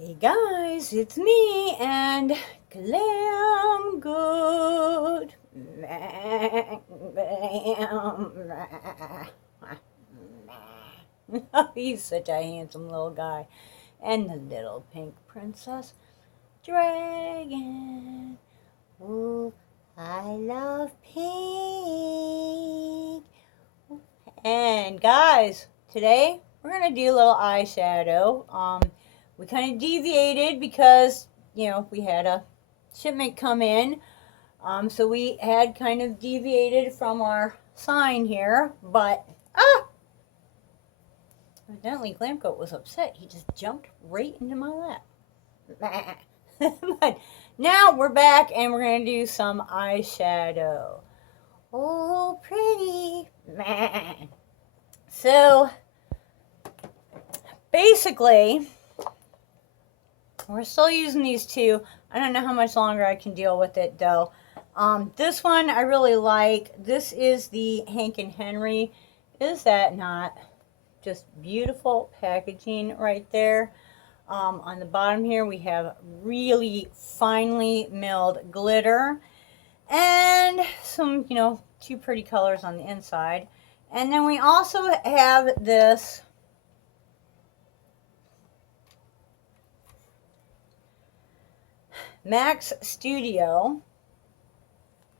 Hey guys, it's me and Glam Good. He's such a handsome little guy. And the little pink princess dragon. Ooh, I love pink. And guys, today we're gonna do a little eyeshadow. We kind of deviated because we had a shipment come in, so we had kind of deviated from our sign here. But evidently Glamcoat was upset. He just jumped right into my lap. But now we're back and we're gonna do some eyeshadow. Oh, pretty. So basically, we're still using these two. I don't know how much longer I can deal with it though. This one I really like. This is the Hank and Henry. Is that not just beautiful packaging right there? On the bottom here we have really finely milled glitter and some, two pretty colors on the inside. And then we also have this Max Studio,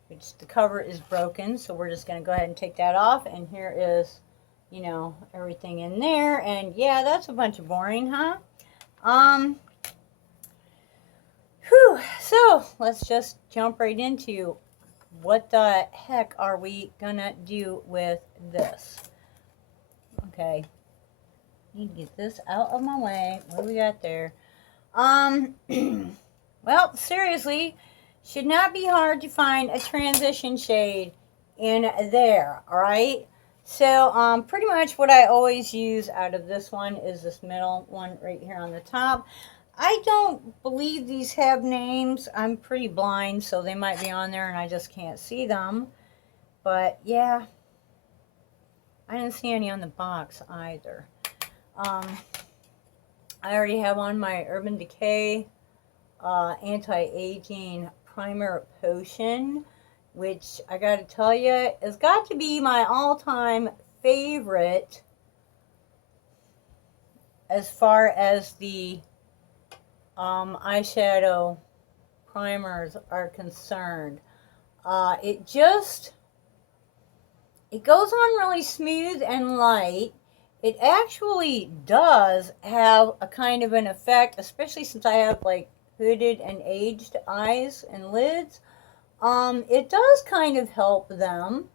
which the cover is broken, so we're just going to go ahead and take that off. And here is, everything in there. And yeah, that's a bunch of boring, huh? So let's just jump right into what the heck are we gonna do with this. Okay, need to get this out of my way. What do we got there? Well, seriously, should not be hard to find a transition shade in there, all right? So, pretty much what I always use out of this one is this middle one right here on the top. I don't believe these have names. I'm pretty blind, so they might be on there and I just can't see them. But, yeah, I didn't see any on the box either. I already have on my Urban Decay anti-aging primer potion, which I gotta tell you has got to be my all-time favorite as far as the eyeshadow primers are concerned. It goes on really smooth and light. It actually does have a kind of an effect, especially since I have like hooded and aged eyes and lids. It does kind of help them.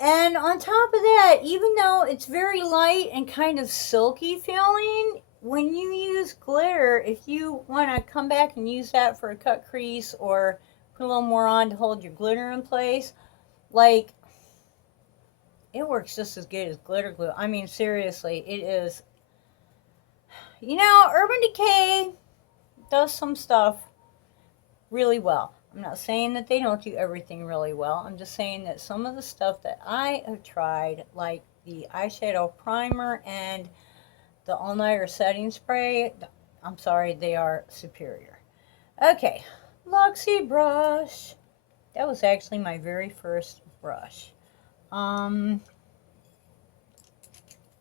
And on top of that, even though it's very light and kind of silky feeling, when you use glitter, if you want to come back and use that for a cut crease or put a little more on to hold your glitter in place, like, it works just as good as glitter glue. I mean, seriously, it is. Urban Decay does some stuff really well. I'm not saying that they don't do everything really well. I'm just saying that some of the stuff that I have tried, like the eyeshadow primer and the all-nighter setting spray, I'm sorry, they are superior. Okay, Luxie brush. That was actually my very first brush. I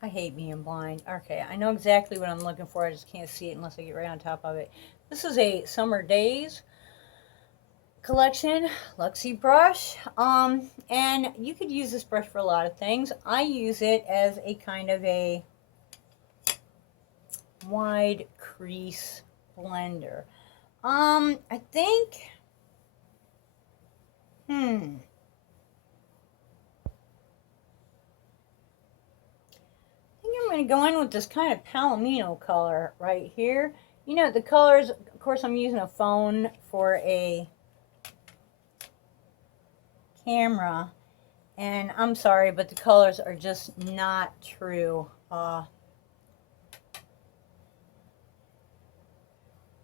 hate being blind. Okay, I know exactly what I'm looking for. I just can't see it unless I get right on top of it. This is a Summer Days collection Luxie brush. And you could use this brush for a lot of things. I use it as a kind of a wide crease blender. I think, I'm going to go in with this kind of Palomino color right here. The colors, of course, I'm using a phone for a camera, and I'm sorry, but the colors are just not true.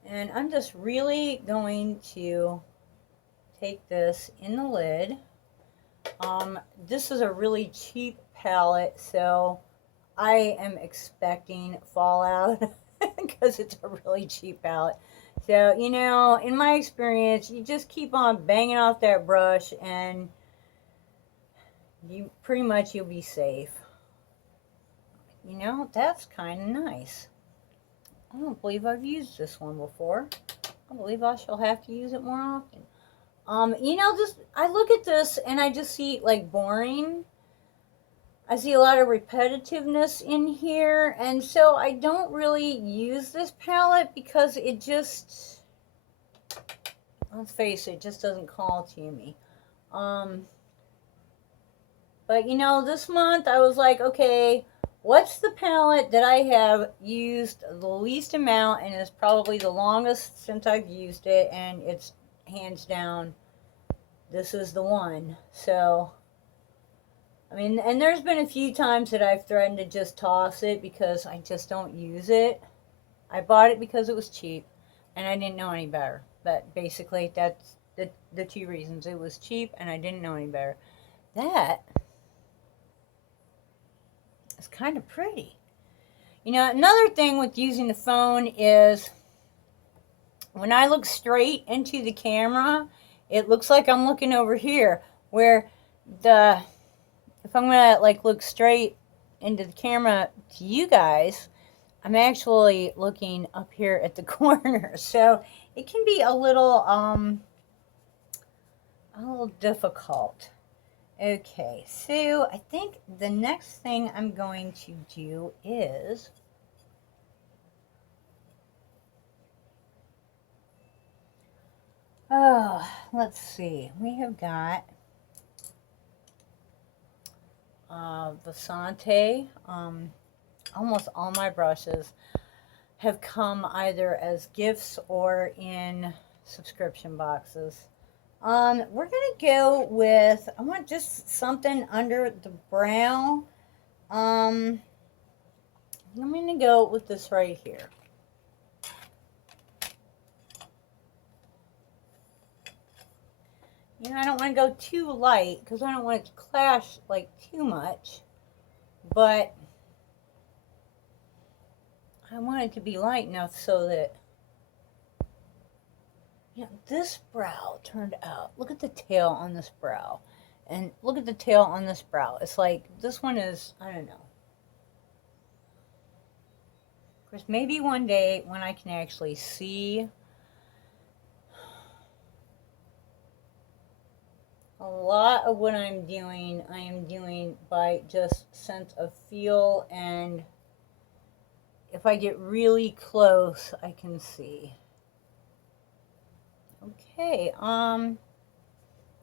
And I'm just really going to take this in the lid. This is a really cheap palette, so I am expecting fallout. because it's a really cheap palette. So, you know, in my experience, you just keep on banging off that brush and you pretty much you'll be safe. You know, that's kind of nice. I don't believe I've used this one before. I believe I shall have to use it more often. You know, just I look at this and I just see like boring. I see a lot of repetitiveness in here, and so I don't really use this palette because it just, let's face it, just doesn't call to me. But you know, this month I was like, okay, what's the palette that I have used the least amount and is probably the longest since I've used it, and it's hands down, this is the one. So I mean, and there's been a few times that I've threatened to just toss it because I just don't use it. I bought it because it was cheap and I didn't know any better. But basically, that's the two reasons. It was cheap and I didn't know any better. That is kind of pretty. You know, another thing with using the phone is when I look straight into the camera, it looks like I'm looking over here, where if I'm gonna like look straight into the camera to you guys, I'm actually looking up here at the corner. So it can be a little difficult. Okay, so I think the next thing I'm going to do is let's see. We have got Vasante. Almost all my brushes have come either as gifts or in subscription boxes. We're gonna go with, I want just something under the brow. I'm gonna go with this right here. You know, I don't want to go too light because I don't want it to clash like too much, but I want it to be light enough so that, you know, this brow turned out, look at the tail on this brow, and look at the tail on this brow. It's like, this one is, I don't know. Of course, maybe one day when I can actually see a lot of what I'm doing, I am doing by just sense of feel, and if I get really close, I can see. Okay,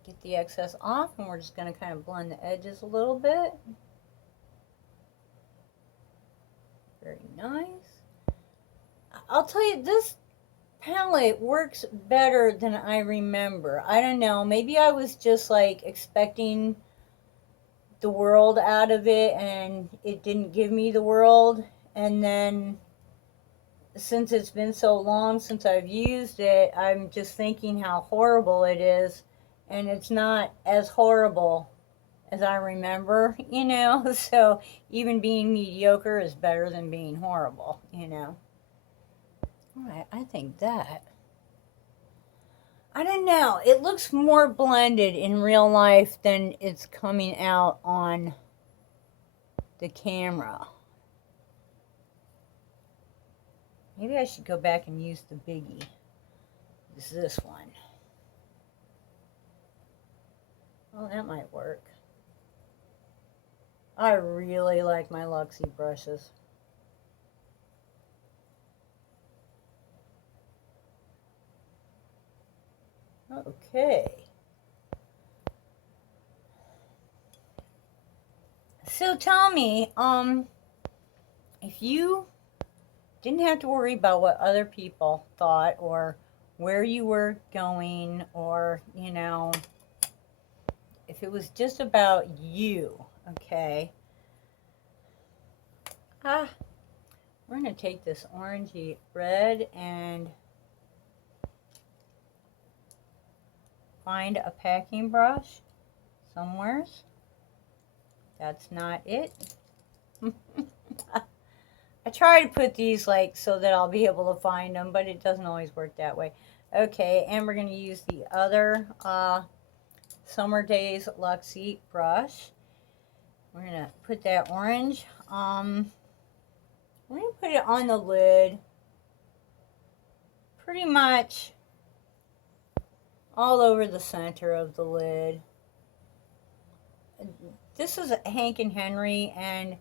get the excess off, and we're just going to kind of blend the edges a little bit. Very nice. I'll tell you, this palette works better than I remember. I don't know, maybe I was just like expecting the world out of it and it didn't give me the world, and then since it's been so long since I've used it, I'm just thinking how horrible it is, and it's not as horrible as I remember, you know. So even being mediocre is better than being horrible, you know. Alright, I think that, I don't know, it looks more blended in real life than it's coming out on the camera. Maybe I should go back and use the biggie. It's this one. Well, that might work. I really like my Luxie brushes. Okay. So tell me, if you didn't have to worry about what other people thought or where you were going, or, you know, if it was just about you, okay? We're going to take this orangey red and find a packing brush somewheres. That's not it. I try to put these like so that I'll be able to find them, but it doesn't always work that way. Okay, and we're going to use the other Summer Days Luxie brush. We're going to put that orange. We're going to put it on the lid. Pretty much all over the center of the lid. This is Hank and Henry, and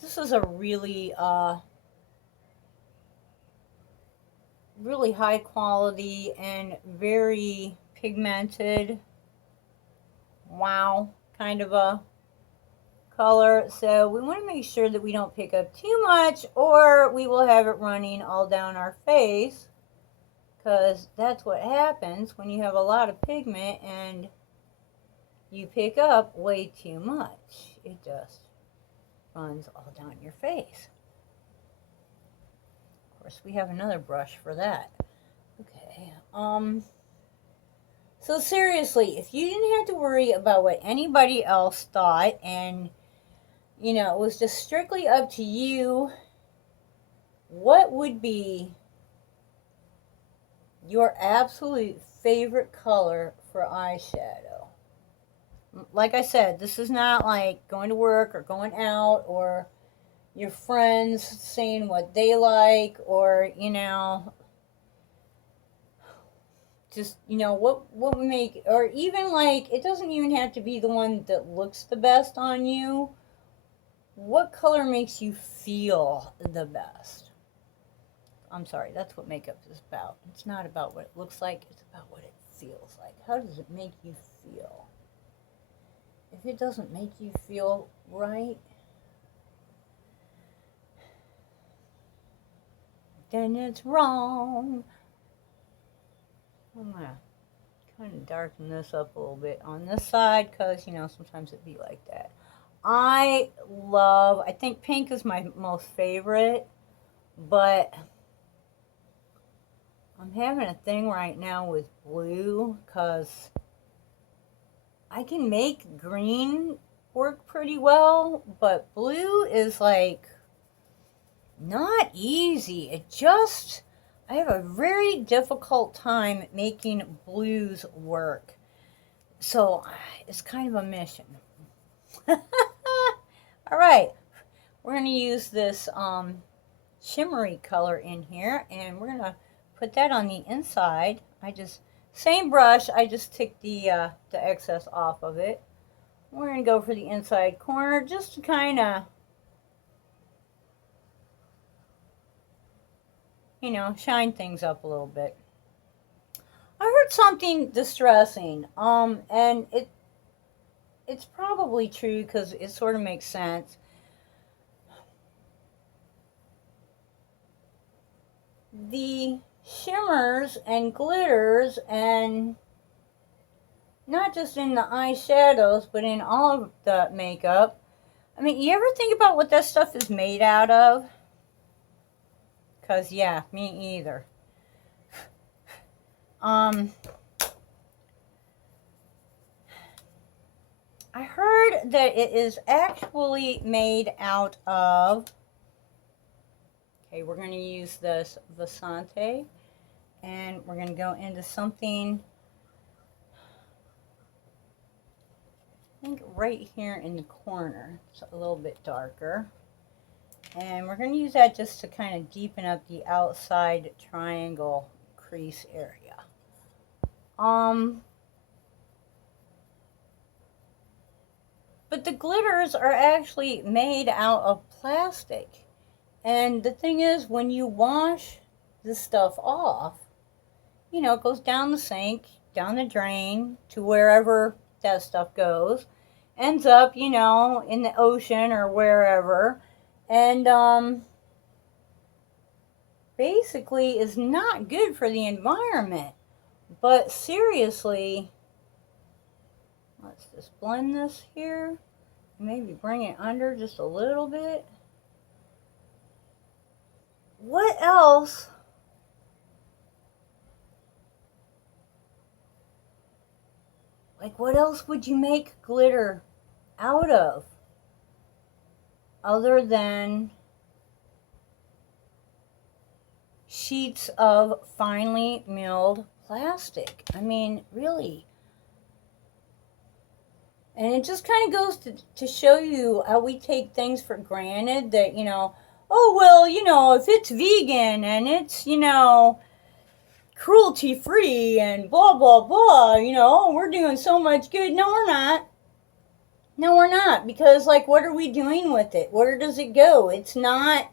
this is a really really high quality and very pigmented, wow, kind of a color. So we want to make sure that we don't pick up too much, or we will have it running all down our face, because that's what happens when you have a lot of pigment and you pick up way too much. It just runs all down your face. Of course, we have another brush for that. Okay. So seriously, if you didn't have to worry about what anybody else thought, and you know, it was just strictly up to you, what would be your absolute favorite color for eyeshadow? Like I said, this is not like going to work or going out or your friends saying what they like, or, you know, just, you know, what would make, or even like, it doesn't even have to be the one that looks the best on you. What color makes you feel the best? I'm sorry, that's what makeup is about. It's not about what it looks like, it's about what it feels like. How does it make you feel? If it doesn't make you feel right, then it's wrong. I'm gonna kind of darken this up a little bit on this side, because, you know, sometimes it'd be like that. I think pink is my most favorite, but I'm having a thing right now with blue, because I can make green work pretty well, but blue is like not easy. I have a very difficult time making blues work. So it's kind of a mission. All right, we're going to use this shimmery color in here, and we're going to put that on the inside. Same brush, I just took the excess off of it. We're going to go for the inside corner just to kind of, you know, shine things up a little bit. I heard something distressing, and it's probably true because it sort of makes sense. The shimmers and glitters, and not just in the eyeshadows, but in all of the makeup. I mean, you ever think about what that stuff is made out of? Because, yeah, me either. I heard that it is actually made out of, okay, we're going to use this Vasante, and we're going to go into something, I think right here in the corner. It's a little bit darker. And we're going to use that just to kind of deepen up the outside triangle crease area. But the glitters are actually made out of plastic. And the thing is, when you wash this stuff off, you know, it goes down the sink, down the drain, to wherever that stuff goes, ends up, you know, in the ocean or wherever, and basically is not good for the environment. But seriously, let's just blend this here, maybe bring it under just a little bit. What else? Like, what else would you make glitter out of other than sheets of finely milled plastic. I mean, really. And it just kind of goes to show you how we take things for granted that, oh, well, if it's vegan and it's, cruelty free and blah, blah, blah, we're doing so much good. No, we're not. No, we're not. Because, like, what are we doing with it? Where does it go? It's not,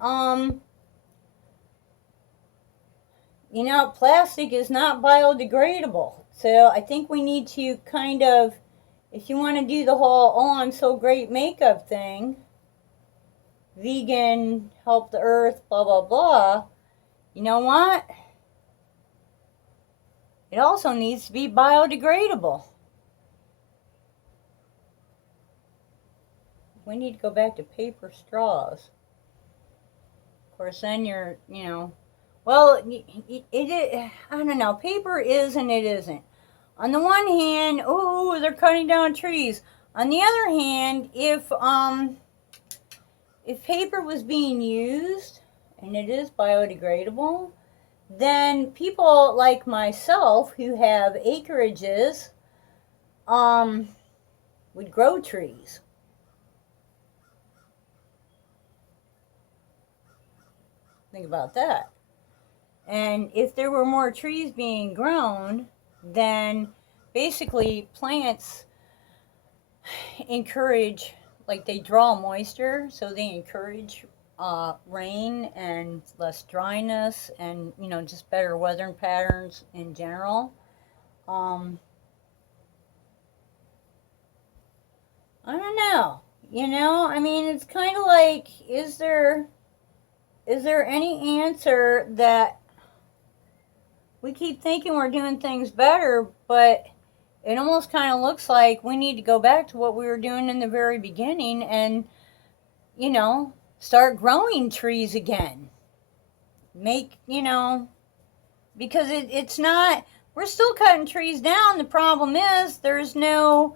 plastic is not biodegradable. So I think we need to kind of, if you want to do the whole, oh, I'm so great makeup thing, vegan, help the earth, blah, blah, blah, you know what? It also needs to be biodegradable. We need to go back to paper straws. Of course, then you're, well, I don't know. Paper is and it isn't. On the one hand, oh, they're cutting down trees. On the other hand, if paper was being used and it is biodegradable, then people like myself who have acreages would grow trees. Think about that. And if there were more trees being grown, then basically plants encourage, like they draw moisture, so they encourage rain and less dryness and, just better weather patterns in general. I don't know. I mean, it's kind of like, is there any answer that we keep thinking we're doing things better, but it almost kind of looks like we need to go back to what we were doing in the very beginning and, start growing trees again. Make, because it's not, we're still cutting trees down. The problem is there's no,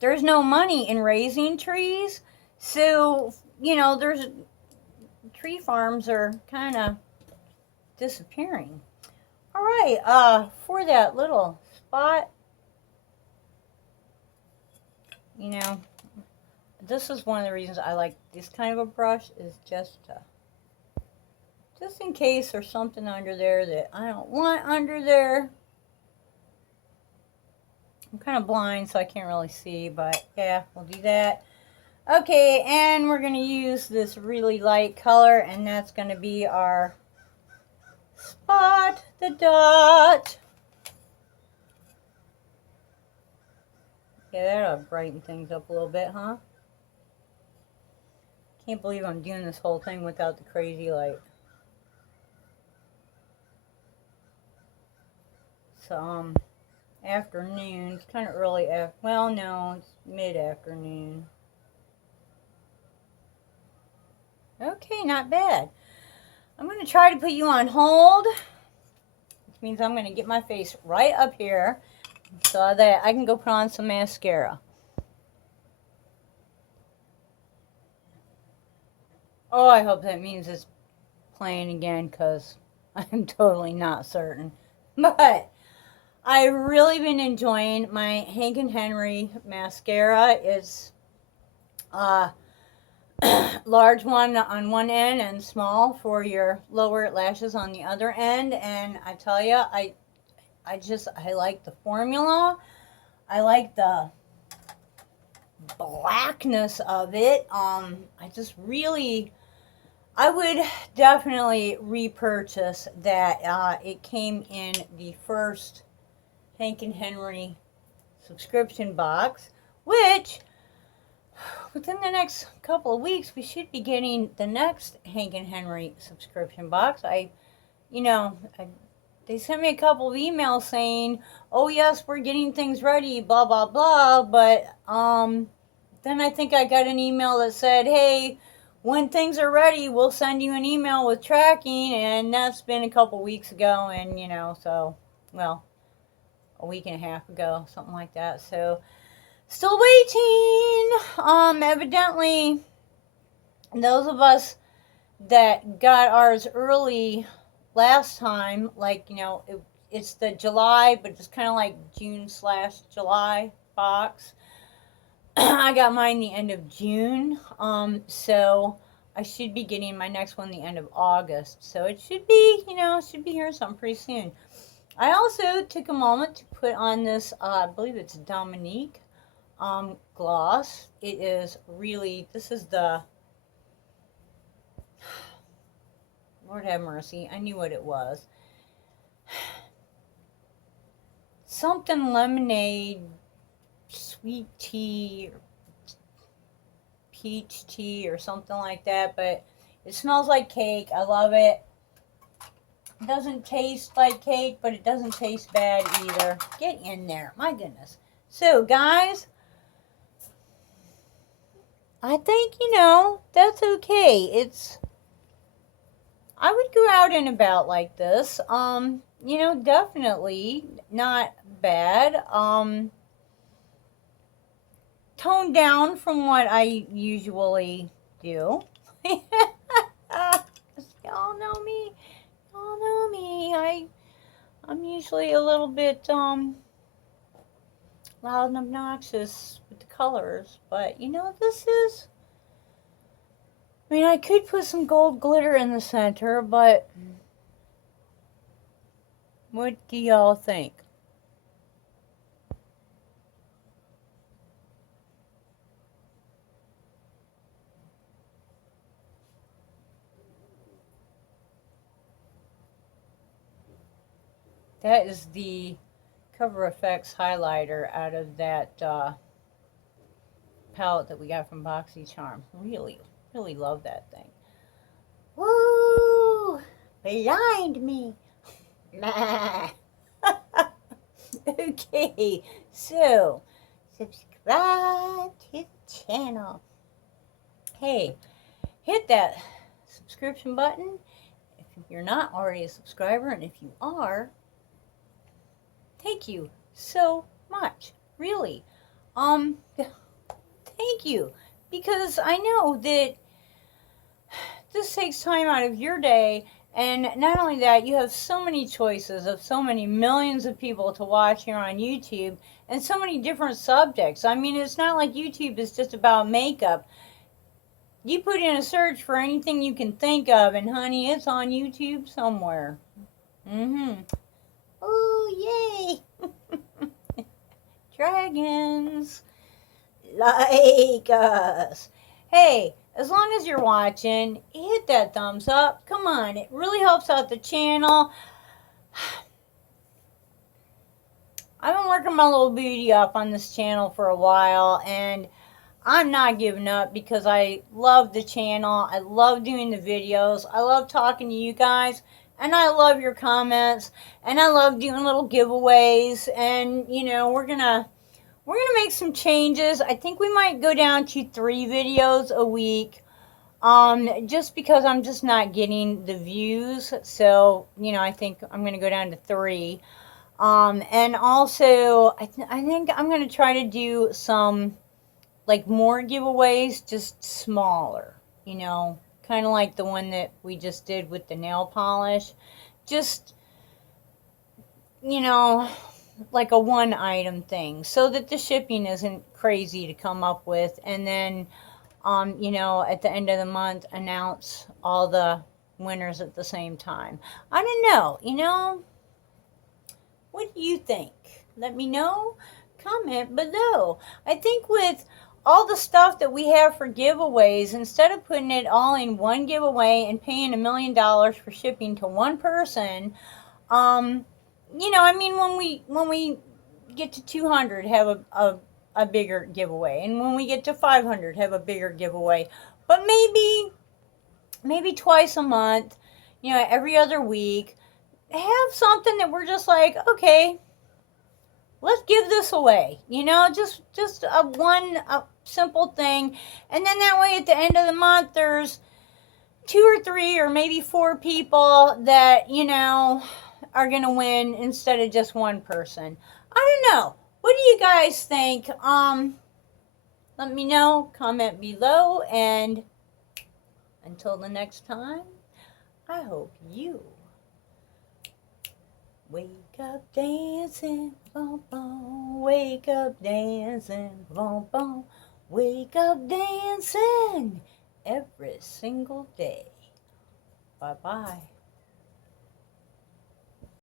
there's no money in raising trees. So, there's tree farms are kind of disappearing. All right, for that little spot, this is one of the reasons I like this kind of a brush, is just in case there's something under there that I don't want under there. I'm kind of blind, so I can't really see, but yeah, we'll do that. Okay, and we're going to use this really light color, and that's going to be our Spot the Dot. Yeah, that'll brighten things up a little bit, huh? Can't believe I'm doing this whole thing without the crazy light. So, afternoon, it's kind of early, well, no, it's mid-afternoon. Okay, not bad. I'm going to try to put you on hold, which means I'm going to get my face right up here so that I can go put on some mascara. Oh, I hope that means it's playing again, because I'm totally not certain. But I've really been enjoying my Hank and Henry mascara. It's large one on one end and small for your lower lashes on the other end. And I tell you, I like the formula. I like the blackness of it. I would definitely repurchase that. It came in the first Hank and Henry subscription box, which within the next couple of weeks we should be getting the next Hank and Henry subscription box. They sent me a couple of emails saying, oh yes, we're getting things ready, blah blah blah, but then I think I got an email that said, hey, when things are ready, we'll send you an email with tracking, and that's been a couple weeks ago, and so, well, a week and a half ago, something like that. So, still waiting. evidently, those of us that got ours early last time, like, it's the July, but it's kind of like June/July box. I got mine the end of June, so I should be getting my next one the end of August. So it should be, it should be here something pretty soon. I also took a moment to put on this, I believe it's Dominique gloss. It is really, this is the, Lord have mercy, I knew what it was. Something lemonade, sweet tea, or peach tea, or something like that, but it smells like cake. I love it. It doesn't taste like cake, but it doesn't taste bad either. Get in there, my goodness. So, guys, I think, that's okay. I would go out and about like this. Definitely not bad. Toned down from what I usually do. Y'all know me. Y'all know me. I'm usually a little bit loud and obnoxious with the colors, but this is. I mean, I could put some gold glitter in the center, but what do y'all think? That is the Cover FX highlighter out of that palette that we got from BoxyCharm. Really, really love that thing. Woo! Blind me. Nah. Okay, so subscribe to the channel. Hey, hit that subscription button if you're not already a subscriber, and if you are, thank you so much. Really. Thank you. Because I know that this takes time out of your day, and not only that, you have so many choices of so many millions of people to watch here on YouTube, and so many different subjects. I mean, it's not like YouTube is just about makeup. You put in a search for anything you can think of, and honey, it's on YouTube somewhere. Oh, yay! Dragons like us. Hey, as long as you're watching, hit that thumbs up. Come on, it really helps out the channel. I've been working my little booty up on this channel for a while, and I'm not giving up because I love the channel. I love doing the videos. I love talking to you guys, and I love your comments, and I love doing little giveaways, and we're gonna make some changes. I think we might go down to 3 videos a week, just because I'm just not getting the views. So I think I'm gonna go down to 3. And also I think I'm gonna try to do some more giveaways, just smaller, kind of like the one that we just did with the nail polish. Just, like a 1-item thing, so that the shipping isn't crazy to come up with, and then, at the end of the month, announce all the winners at the same time. I don't know, what do you think? Let me know, comment below. I think with all the stuff that we have for giveaways, instead of putting it all in one giveaway and paying $1 million for shipping to one person, when we get to 200, have a bigger giveaway, and when we get to 500, have a bigger giveaway. But maybe twice a month, every other week, have something that we're just like, okay, let's give this away. Just a simple thing, and then that way at the end of the month, there's 2 or 3 or maybe 4 people that are gonna win instead of just one person. I don't know. What do you guys think? Let me know, comment below, and until the next time, I hope you wake up dancing, boom, boom, wake up dancing, boom, boom, wake up dancing every single day. Bye-bye.